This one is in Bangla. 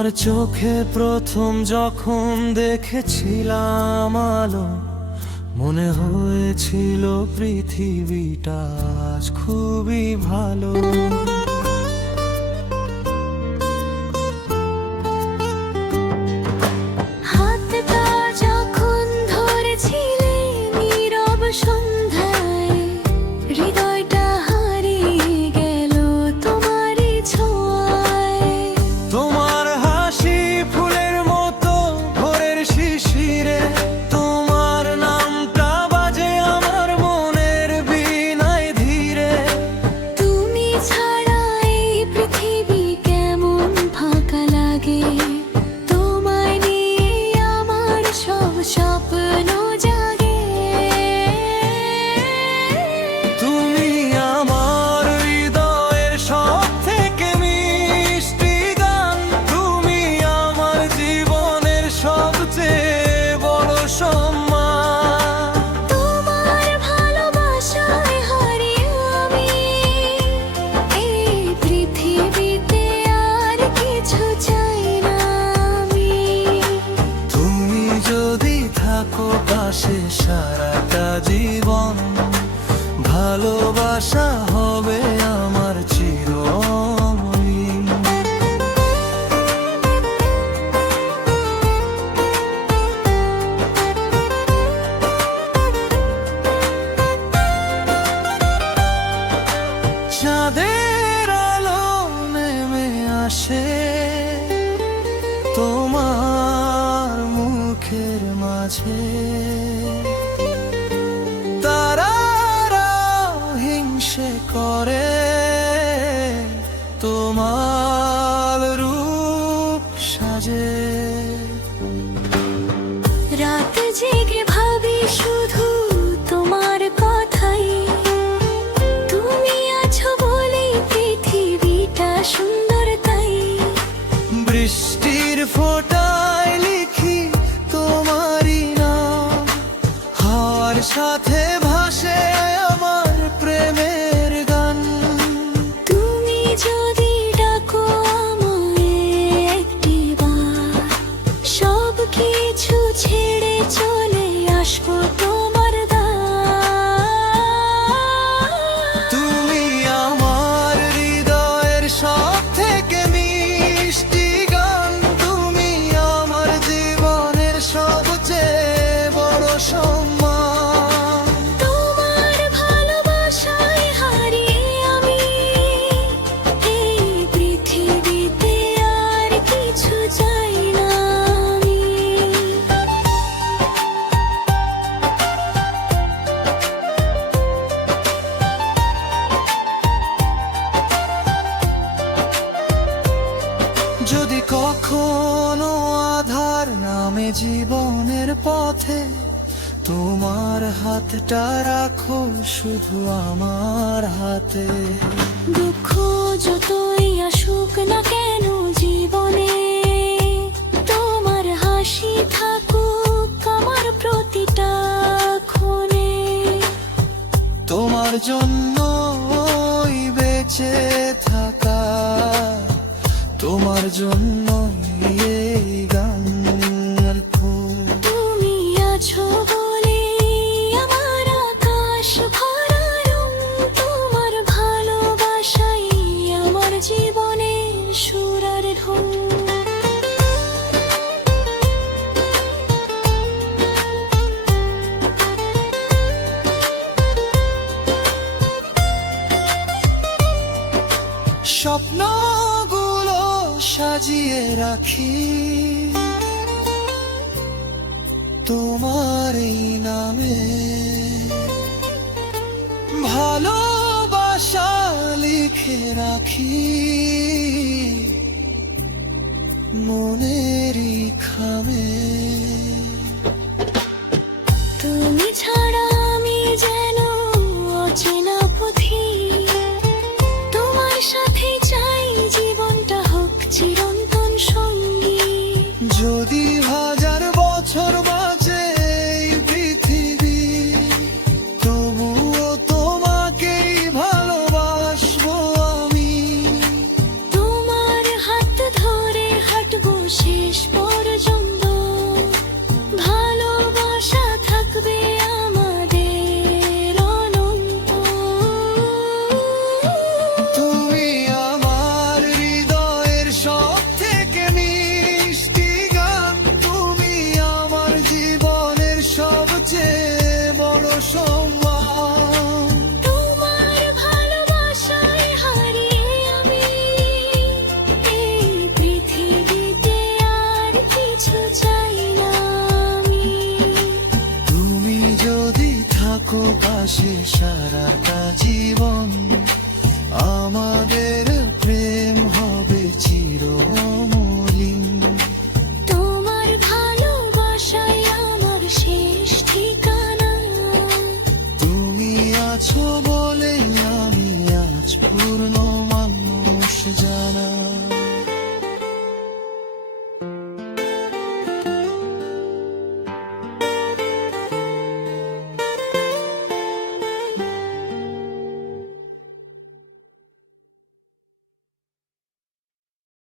তোমার চোখে প্রথম যখন দেখেছিলাম আলো, মনে হয়েছিল পৃথিবীটা আজ খুবই ভালো। হাতটা যখন ধরেছিলে নীরব সন্ধ্যায়, হৃদয়টা হারিয়ে গেল তোমারই ছোঁয়ায়। তোমার হাসি ফুলের মতো ভোরের শিশিরে, তোমার নামটা বাজে আমার মনের বীণায় ধীরে। তুমি ছাড়া এই পৃথিবী কেমন ফাঁকা লাগে, তোমায় নিয়ে আমার সব স্বপ্ন জাগে। তুমি আমার হৃদয়ের সব থেকে মিষ্টি গান, তুমি আমার জীবনের সবচেয়ে বড় সম্মান। তোমার ভালোবাসায় হারিয়ে আমি এই পৃথিবীতে আর কিছু চাই না আমি। তুমি যদি থাকো পাশে সারাটা জীবন, ভালোবাসা হবে আমার চিরমণি। চাঁদের আলো নেমে আসে তোমার মুখের মাঝে, তারারা হিংসে করে তোমার রূপ সাজে। রাত জেগে ভাবি শুধু তোমার কথাই, তুমি আছো বলে পৃথিবীটা সুন্দর তাই। বৃষ্টির ফোঁটায় লিখি তোমারই নাম, হাওয়ার সাথে ভাসে আমার প্রেমের গান। তুমি যদি ডাকো আমায় একটিবার, সব কিছু ছেড়ে চলে আসবো তোমার দ্বার। তুমি আমার হৃদয়ের সব থেকে মিষ্টি গান, তুমি আমার জীবনের সবচেয়ে বড় সম্মান। তোমার ভালোবাসায় হারিয়ে আমি এই পৃথিবীতে আর কিছু চাই না আমি। যদি কখনো আধার নামে জীবনের পথে, তোমার হাতটা রাখো শুধু আমার হাতে। দুঃখ যতই আসুক না কেন জীবনে, তোমার হাসি থাকুক আমার প্রতিটা ক্ষণে। তোমার জন্যই বেঁচে থাকা, তোমার জন্যই এই গান আর ফুল। তুমি আছো বলে আমার আকাশ ভরা রং, তোমার ভালোবাসাই আমার জীবনের সুর আর ধন। স্বপ্নগুলো সাজিয়ে রাখি তোমার এই নামে, ভালোবাসা লিখে রাখি মনেরই খামে। তুমি ছাড়া আমি যেন অচেনা পথিক, তোমার সাথে চাই জীবনটা হোক চিরন্তন সঙ্গী। যদি হাজার বছর বাঁচে এই পৃথিবী, তবুও তোমাকেই ভালোবাসবো আমি। তোমার হাত ধরে হাঁটবো ভাসে সারাটা জীবন, আমাদের প্রেম হবে চির অমলিন। তোমার ভালোবাসায় আমার শেষ ঠিকানা। তুমি আছো বলে